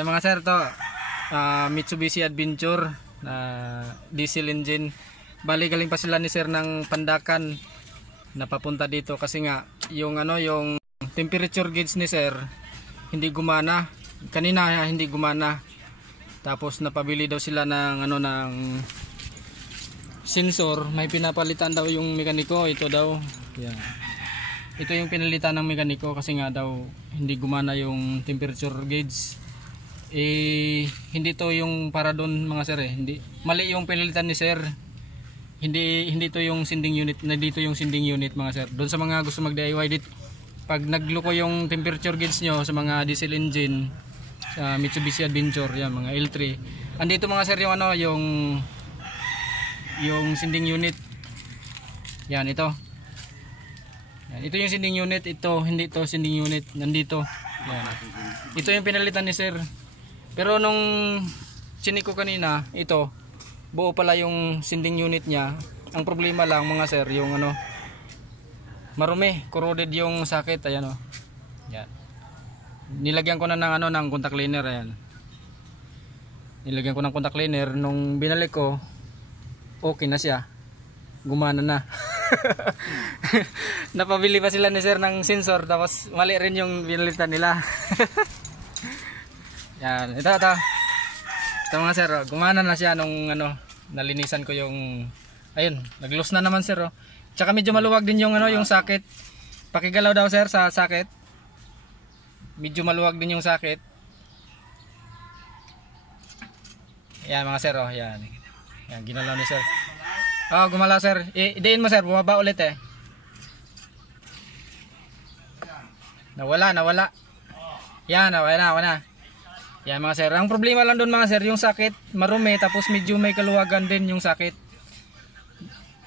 Ay mga sir, to Mitsubishi Adventure na diesel engine. Bali galing pa sila ni sir ng Pandakan na papunta dito kasi nga yung yung temperature gauge ni sir hindi gumana. Kanina hindi gumana. Tapos napabili daw sila ng ng sensor. May pinapalitan daw yung mekaniko. Ito daw. Yan. Ito yung pinalitan ng mekaniko kasi nga daw hindi gumana yung temperature gauge. Hindi to yung para doon mga sir Hindi mali yung pinalitan ni sir. Hindi to yung sending unit, na dito yung sending unit mga sir. Doon sa mga gusto mag-DIY dit, pag nagloko yung temperature gauge nyo sa mga diesel engine sa Mitsubishi Adventure, yan mga L3. Andito mga sir yung yung sending unit. Yan ito. Yan, ito yung sending unit, ito hindi to sending unit, nandito. Yan. Ito yung pinalitan ni sir. Pero nung chinik ko kanina, ito buo pala yung sending unit niya. Ang problema lang mga sir, yung marumi, corroded yung socket, ayan Yan. Nilagyan ko na ng ng contact cleaner, ayan. Nilagyan ko ng contact cleaner, nung binalik ko, okay na siya. Gumana na. Napabili pa sila ni sir ng sensor tapos mali rin yung binalitan nila. Yan, ito. Ito mga sir, gumana na siya nung nalinisan ko yung ayun, nag-loose na naman sir. Tsaka medyo maluwag din yung yung socket. Pakigalaw daw sir sa socket. Medyo maluwag din yung socket. Yan mga sir, yan. Yan, ginalaw ni sir. Gumalaw sir. Idein mo sir, bumaba ulit Nawala. Yan, nawala. Yan mga sir. Ang problema lang doon mga sir, yung socket marumi tapos medyo may kaluwagan din yung socket.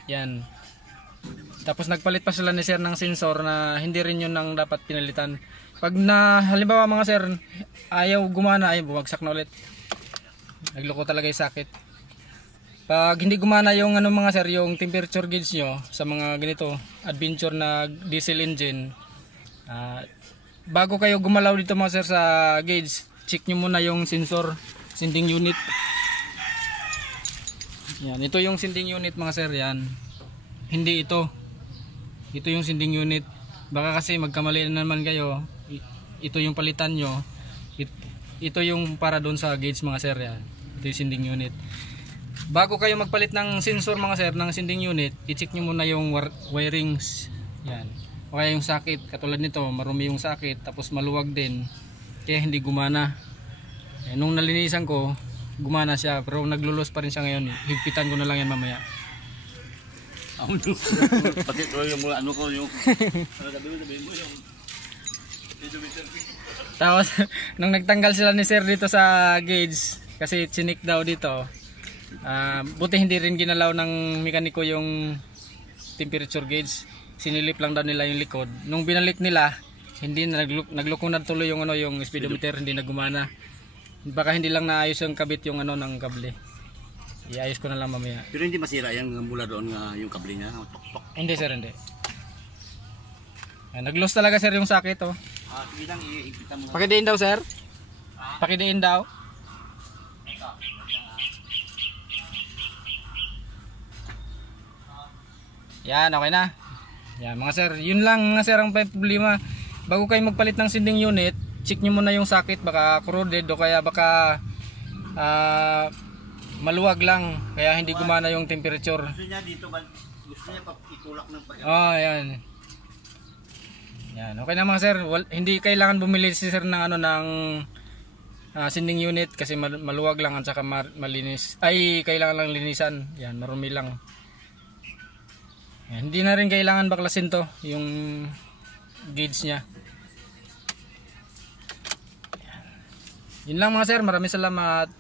Yan. Tapos nagpalit pa sila ni sir ng sensor na hindi rin yun ang dapat pinalitan. Pag halimbawa mga sir, ayaw gumana, bumagsak na ulit. Nagloko talaga yung socket. Pag hindi gumana yung mga sir, yung temperature gauge nyo sa mga ganito adventure na diesel engine, bago kayo gumalaw dito mga sir sa gauge, check nyo muna yung sensor, sending unit. Yan, ito yung sending unit mga sir, yan. Hindi ito. Ito yung sending unit. Baka kasi magkamali na naman kayo. Ito yung palitan nyo. Ito yung para doon sa gauge mga sir, yan. Ito yung sending unit. Bago kayo magpalit ng sensor mga sir, ng sending unit, i-check nyo muna yung wirings. Yan. O kaya yung socket, katulad nito, marumi yung socket, tapos maluwag din. Kaya hindi gumana. Nung nalinisan ko, gumana siya, pero naglulos pa rin siya ngayon. Higpitan ko na lang yan mamaya. Pati ito yung mga ko yung tapos nung nagtanggal sila ni sir dito sa gauge, kasi chinik daw dito, buti hindi rin ginalaw ng mekaniko yung temperature gauge. Sinilip lang daw nila yung likod. Nung binalik nila, hindi na nagloko na tuloy yung yung speedometer, hindi na gumana. Baka hindi lang naayos yung kabit yung ng kable. Iayos ko na lang mamaya. Pero hindi masira yung mula doon nga yung kable niya, tok-tok. Hindi sir, hindi. Nag-loose talaga sir yung socket Sige lang, iipitan mo. Pakidiin daw sir. Pakidiin daw. Yan, okay na. Yan mga sir, yun lang mga sir ang problema. Bago kayo magpalit ng sending unit, check nyo muna yung socket, baka corroded o kaya baka maluwag lang, kaya hindi gumana yung temperature. Gusto niya dito, gusto niya itulak ng pag. Yan. Yan, okay na mga sir. Hindi kailangan bumili si sir ng ng sending unit kasi maluwag lang at saka malinis. Ay, kailangan lang linisan. Yan, marumi lang. Yan, hindi na rin kailangan baklasin to, yung gauge niya. Yan. Yun lang mga sir, maraming salamat.